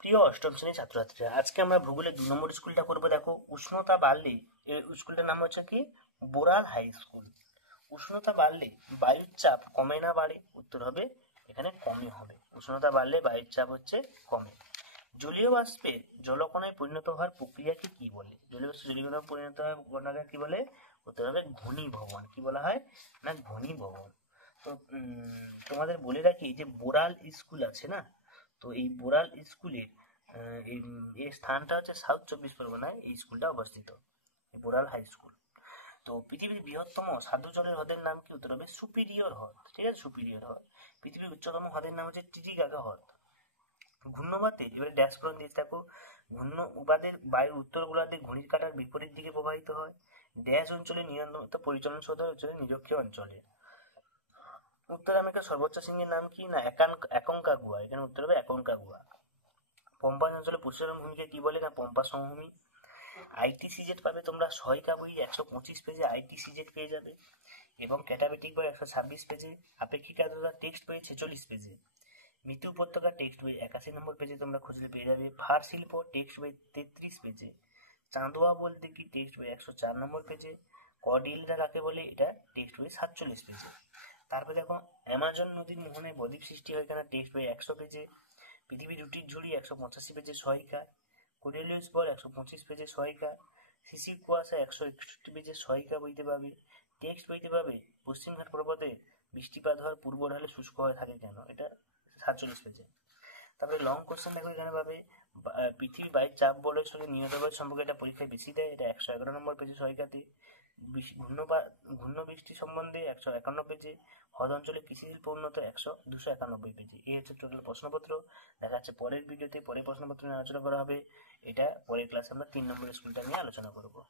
প্রিয় অষ্টম শ্রেণীর ছাত্রছাত্রীরা, আজকে আমরা ভূগোলের 2 নম্বর স্কুলটা করবো। দেখো, উষ্ণতা বাড়লে, এই স্কুলটার নাম হচ্ছে কি, বোরাল হাই স্কুল। উষ্ণতা বাড়লে বায়ুর চাপ কমে না বাড়ে? উত্তর হবে এখানে কমই হবে। উষ্ণতা বাড়লে বায়ুর চাপ হচ্ছে কমে। জলীয় বাষ্পে জলকণায় পরিণত হওয়ার প্রক্রিয়াকে কি বলে? জলীয় বাষ্পে জলীয় পরিণত হওয়ার ঘটনাকে কি বলে? উত্তর হবে ঘনীভবন। কি বলা হয় না? ঘনীভবন। তো তোমাদের বলে রাখি যে বোরাল স্কুল আছে না, তো এই বোরাল স্কুলের এই স্থানটা হচ্ছে সাউথ 24 পরগনায় এই স্কুলটা অবস্থিত, এই বোরাল হাই স্কুল। তো পৃথিবীর বৃহত্তম স্বাদু জলের হ্রদের নাম কি? উত্তর হবে সুপিরিয়র হ্রদ। ঠিক আছে, সুপিরিয়র হ্রদ। পৃথিবীর উচ্চতম হ্রদের নাম হচ্ছে টিটিকাকা হ্রদ। ঘূর্ণবাতে এবারে ড্যাশ প্রণ দিয়ে থাকো। ঘূর্ণবাদের বায়ুর উত্তর গোলার্ধে ঘড়ির কাঁটার বিপরীত দিকে প্রবাহিত হয়। ড্যাশ অঞ্চলে নিয়ন্ত্রিত পরিচালন সদর হচ্ছে নিরক্ষীয় অঞ্চলে। উত্তর আমেরিকার সর্বোচ্চ শৃঙ্গের নাম কি? না অ্যাকনকাগুয়া। এখানে উত্তর হবে অ্যাকনকাগুয়া। পম্পাস অঞ্চলে পশুচারণ ভূমিকে কি বলে? না পম্পা সমভূমি। আইটিসিজেড পাবে তোমরা সহায়িকা বই 125 পেজে আইটিসিজেড পেয়ে যাবে, এবং ক্যাটাবেটিক বই 126 পেজে, আপেক্ষিক আর্দ্রতা টেক্সট বই 46 পেজে, মৃত্যু উপত্যকা টেক্সট বই 81 নম্বর পেজে তোমরা খুঁজলে পেয়ে যাবে, ফার শিল্প টেক্সট বই 33 পেজে, চাঁদোয়া বলতে কি টেক্সট বই 104 নম্বর পেজে, কর্ডিলরা কাকে বলে এটা টেক্সট বই 47 পেজে। তারপরে দেখো, অ্যামাজন নদীর মোহনায় বদ্বীপ সৃষ্টি হয় কেন? টেক্সট বই 100 পেজে। পৃথিবীর রুটির ঝুড়ি 185 পেজে সহায়িকা। কোডেলিয়াস বল 125 পেজে সহায়িকা। শিশির কুয়াশা 161 পেজে সহায়িকা বইতে পাবে। টেক্সট বইতে পাবে পশ্চিমঘাট পর্বতে বৃষ্টিপাত হওয়ার পূর্ব ঢালে শুষ্ক হয়ে থাকে কেন? এটা 47 পেজে। তারপরে লং কোশ্চেন দেখো এখানে পাবে, পৃথিবী বায়ুর চাপ বলয়ের সঙ্গে নিয়ত বল সম্পর্কে এটা পরীক্ষায় বেশি দেয়, এটা 111 নম্বর পেজে সহায়িকাতে। ঘূর্ণ বৃষ্টি সম্বন্ধে 151 পেজে। হ্রদ অঞ্চলে কৃষি শিল্প উন্নত 291 পেজে। এই হচ্ছে টোটাল প্রশ্নপত্র। দেখা যাচ্ছে পরের ভিডিওতে, পরের প্রশ্নপত্র নিয়ে আলোচনা করা হবে। এটা পরের ক্লাসে আমরা 3 নম্বর স্কুলটা নিয়ে আলোচনা করবো।